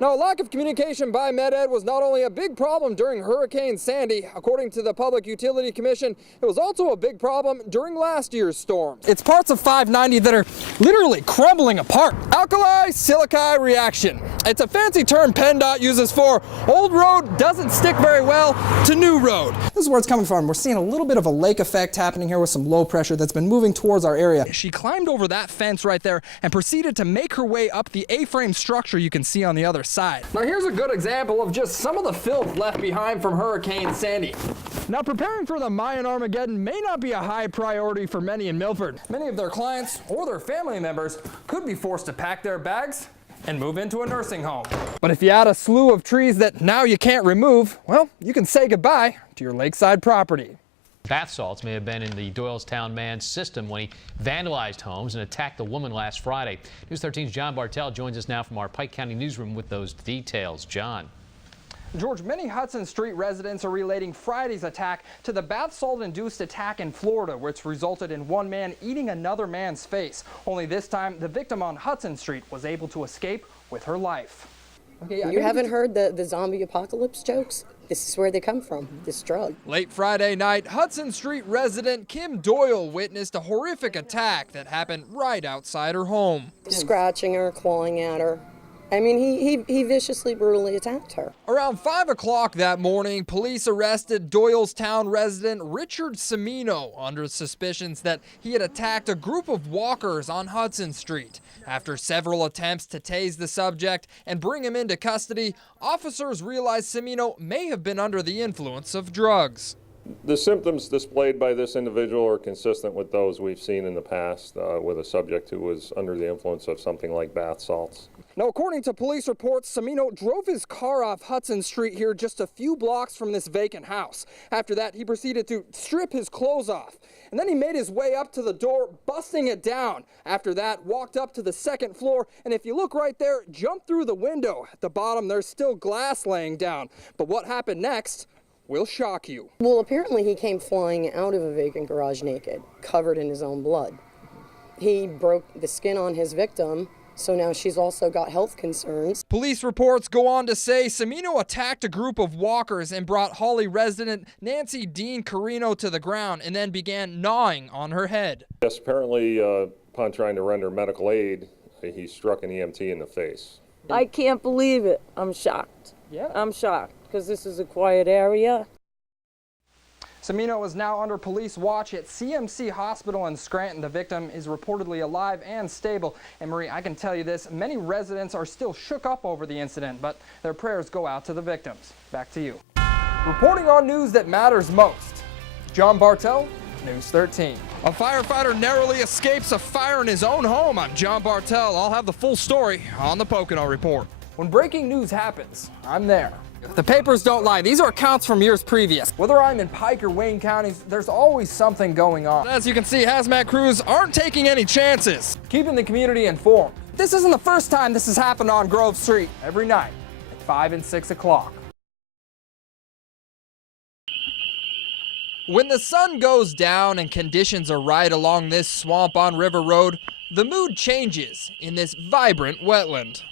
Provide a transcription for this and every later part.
Now, a lack of communication by Med-Ed was not only a big problem during Hurricane Sandy. According to the Public Utility Commission, it was also a big problem during last year's storm. It's parts of 590 that are literally crumbling apart. Alkali-silica reaction. It's a fancy term PennDOT uses for old road doesn't stick very well to new road. This is where it's coming from. We're seeing a little bit of a lake effect happening here with some low pressure that's been moving towards our area. She climbed over that fence right there and proceeded to make her way up the A-frame structure you can see on the other side. Now here's a good example of just some of the filth left behind from Hurricane Sandy. Now preparing for the Mayan Armageddon may not be a high priority for many in Milford. Many of their clients or their family members could be forced to pack their bags and move into a nursing home. But if you add a slew of trees that now you can't remove, well, you can say goodbye to your lakeside property. Bath salts may have been in the Doylestown man's system when he vandalized homes and attacked a woman last Friday. News 13's John Bartell joins us now from our Pike County newsroom with those details. John. George, many Hudson Street residents are relating Friday's attack to the bath salt-induced attack in Florida, which resulted in one man eating another man's face. Only this time, the victim on Hudson Street was able to escape with her life. Okay, you haven't heard the zombie apocalypse jokes? This is where they come from, this drug. Late Friday night, Hudson Street resident Kim Doyle witnessed a horrific attack that happened right outside her home. Scratching her, clawing at her. I mean, he viciously, brutally attacked her. Around 5 o'clock that morning, police arrested Doylestown resident Richard Cimino under suspicions that he had attacked a group of walkers on Hudson Street. After several attempts to tase the subject and bring him into custody, officers realized Cimino may have been under the influence of drugs. The symptoms displayed by this individual are consistent with those we've seen in the past with a subject who was under the influence of something like bath salts. Now, according to police reports, Cimino drove his car off Hudson Street here just a few blocks from this vacant house. After that, he proceeded to strip his clothes off. And then he made his way up to the door, busting it down. After that, walked up to the second floor, and if you look right there, jumped through the window. At the bottom, there's still glass laying down. But what happened next will shock you. Well, apparently he came flying out of a vacant garage naked, covered in his own blood. He broke the skin on his victim, so now she's also got health concerns. Police reports go on to say Cimino attacked a group of walkers and brought Holly resident Nancy Dean Carino to the ground and then began gnawing on her head. Yes, apparently upon trying to render medical aid, he struck an EMT in the face. I can't believe it. I'm shocked. Yeah. I'm shocked because this is a quiet area. Cimino is now under police watch at CMC Hospital in Scranton. The victim is reportedly alive and stable. And Marie, I can tell you this, many residents are still shook up over the incident, but their prayers go out to the victims. Back to you. Reporting on news that matters most, John Bartell, News 13. A firefighter narrowly escapes a fire in his own home. I'm John Bartell. I'll have the full story on the Pocono Report. When breaking news happens, I'm there. The papers don't lie. These are accounts from years previous. Whether I'm in Pike or Wayne counties, there's always something going on. As you can see, hazmat crews aren't taking any chances, keeping the community informed. This isn't the first time this has happened on Grove Street. Every night at 5 and 6 o'clock. When the sun goes down and conditions are right along this swamp on River Road, the mood changes in this vibrant wetland.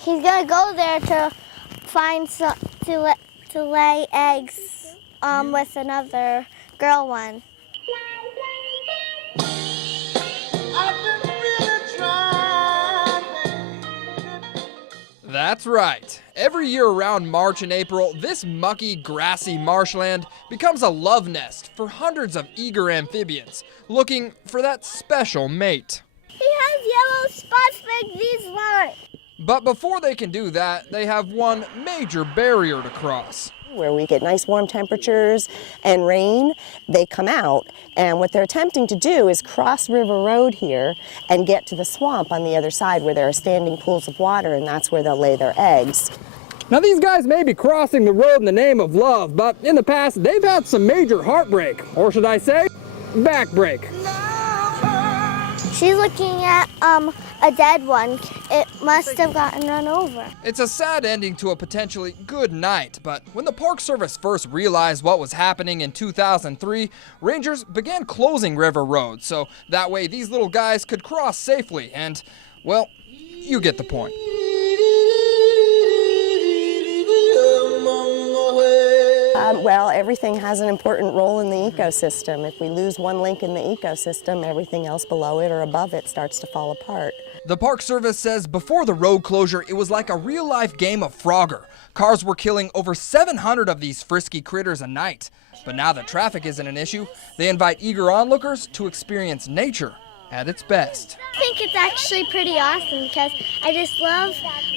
He's gonna go there to find to lay eggs with another girl one. That's right. Every year around March and April, this mucky, grassy marshland becomes a love nest for hundreds of eager amphibians looking for that special mate. He has yellow spots like these lines. But before they can do that, they have one major barrier to cross. Where we get nice warm temperatures and rain, they come out, and what they're attempting to do is cross River Road here and get to the swamp on the other side where there are standing pools of water, and that's where they'll lay their eggs. Now these guys may be crossing the road in the name of love, but in the past they've had some major heartbreak, or should I say, backbreak. She's looking at a dead one. It must have gotten run over. It's a sad ending to a potentially good night, but when the Park Service first realized what was happening in 2003, rangers began closing River Road, so that way these little guys could cross safely and, well, you get the point. Well, everything has an important role in the ecosystem. If we lose one link in the ecosystem, everything else below it or above it starts to fall apart. The Park Service says before the road closure, it was like a real-life game of Frogger. Cars were killing over 700 of these frisky critters a night. But now that traffic isn't an issue, they invite eager onlookers to experience nature at its best. I think it's actually pretty awesome because I just love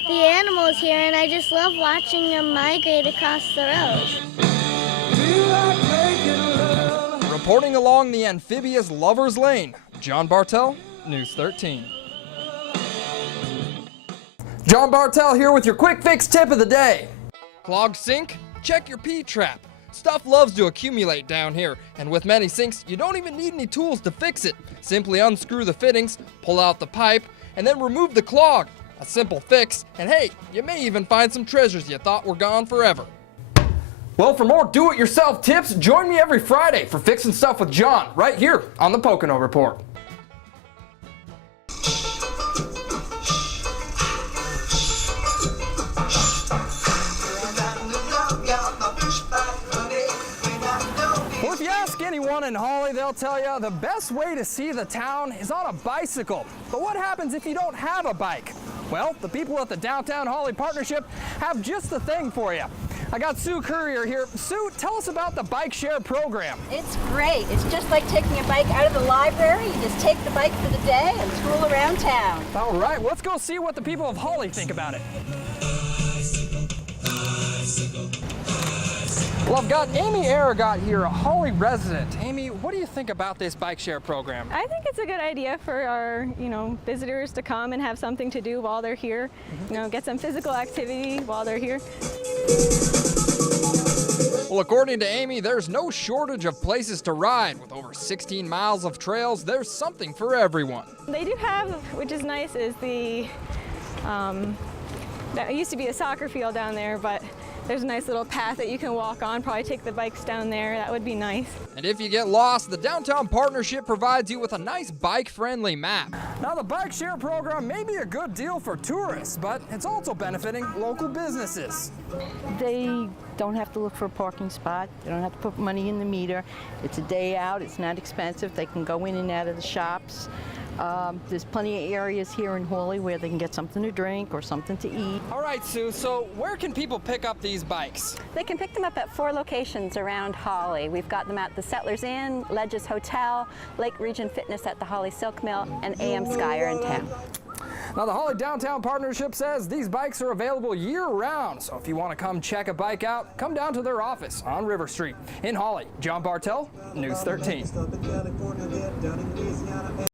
the animals here and I just love watching them migrate across the road. Reporting along the amphibious Lover's Lane, John Bartel, News 13. John Bartel here with your quick fix tip of the day. Clog sink? Check your P-trap. Stuff loves to accumulate down here, and with many sinks, you don't even need any tools to fix it. Simply unscrew the fittings, pull out the pipe, and then remove the clog. A simple fix, and hey, you may even find some treasures you thought were gone forever. Well, for more do-it-yourself tips, join me every Friday for Fixing Stuff with John, right here on the Pocono Report. Well, if you ask anyone in Holly, they'll tell you the best way to see the town is on a bicycle. But what happens if you don't have a bike? Well, the people at the Downtown Holly Partnership have just the thing for you. I got Sue Courier here. Sue, tell us about the bike share program. It's great. It's just like taking a bike out of the library. You just take the bike for the day and stroll around town. All right, let's go see what the people of Holly think about it. Well, I've got Amy Aragot here, a Holly resident. Amy, what do you think about this bike share program? I think it's a good idea for our, visitors to come and have something to do while they're here. Get some physical activity while they're here. Well, according to Amy, there's no shortage of places to ride. With over 16 miles of trails, there's something for everyone. They do have, which is nice, is the, that used to be a soccer field down there, but there's a nice little path that you can walk on, probably take the bikes down there. That would be nice. And if you get lost, the Downtown Partnership provides you with a nice bike-friendly map. Now, the bike share program may be a good deal for tourists, but it's also benefiting local businesses. They don't have to look for a parking spot. They don't have to put money in the meter. It's a day out. It's not expensive. They can go in and out of the shops. There's plenty of areas here in Hawley where they can get something to drink or something to eat. All right, Sue, so where can people pick up these bikes? They can pick them up at 4 locations around Hawley. We've got them at the Settlers Inn, Ledges Hotel, Lake Region Fitness at the Hawley Silk Mill, and AM Skyer in town. Now, the Holly Downtown Partnership says these bikes are available year-round, so if you want to come check a bike out, come down to their office on River Street. In Holly, John Bartel, News 13.